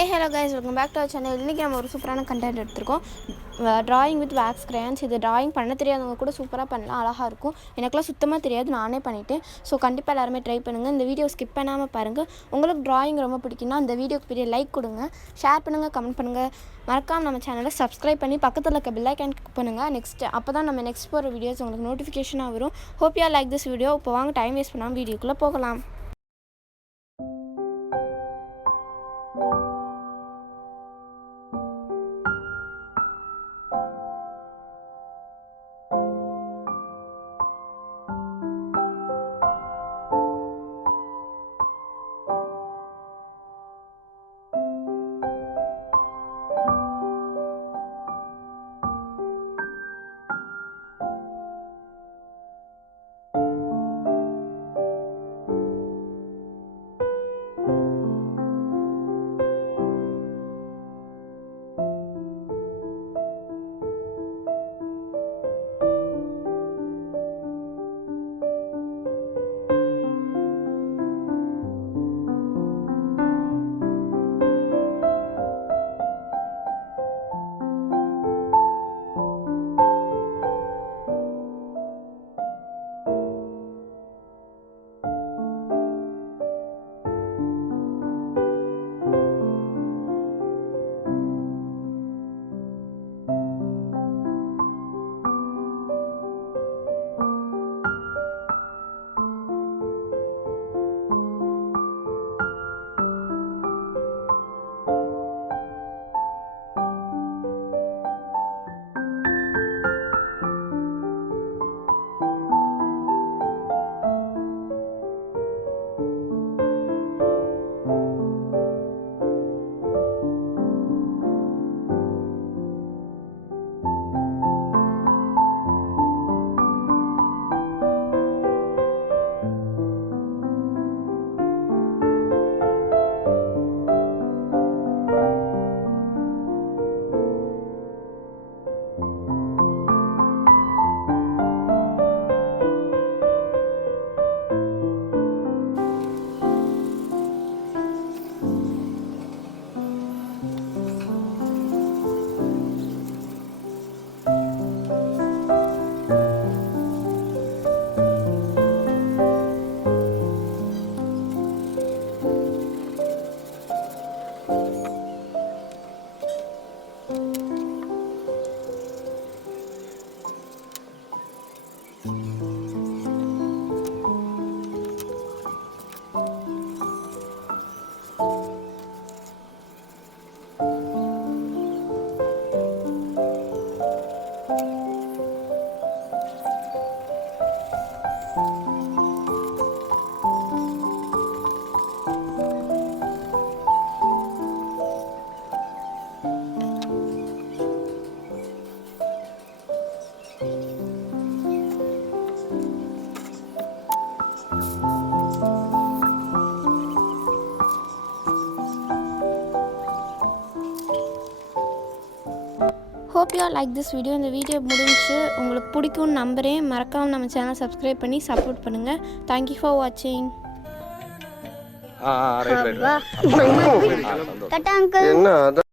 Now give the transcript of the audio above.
Hey hello guys, welcome back to our channel. இன்னைக்கு நம்ம ஒரு சூப்பரான கண்டென்ட் எடுத்துஇருக்கோம். Drawing with wax crayons. இது டிராயிங் பண்ண தெரியாதவங்க கூட சூப்பராக பண்ணலாம், அழகாக இருக்கும். எனக்குலாம் சுத்தமாக தெரியாது, நானே பண்ணிட்டேன். ஸோ கண்டிப்பாக எல்லாருமே ட்ரை பண்ணுங்கள். இந்த வீடியோ ஸ்கிப் பண்ணாமல் பாருங்கள். உங்களுக்கு டிராயிங் ரொம்ப பிடிக்குன்னா இந்த வீடியோக்கு பெரிய லைக் கொடுங்க, ஷேர் பண்ணுங்கள், கமெண்ட் பண்ணுங்கள். மறக்காமல் நம்ம சேனலை சப்ஸ்கிரைப் பண்ணி பக்கத்தில் இருக்க பெல் ஐக்கான் கிளிக் பண்ணுங்கள். அப்போ தான் நம்ம நெக்ஸ்ட் போகிற வீடியோஸ் உங்களுக்கு நோட்டிஃபிகேஷனாக வரும். Hope you like this video. இப்போ வாங்க டைம் வேஸ்ட் பண்ணாமல் வீடியோக்குள்ளே போகலாம். Hope you like this video. இந்த வீடியோ முடிஞ்சு உங்களுக்கு பிடிக்கும்னு நம்புகிறேன். மறக்காமல் நம்ம சேனல் சப்ஸ்கிரைப் பண்ணி சப்போர்ட் பண்ணுங்கள். தேங்க்யூ ஃபார் வாட்சிங். என்ன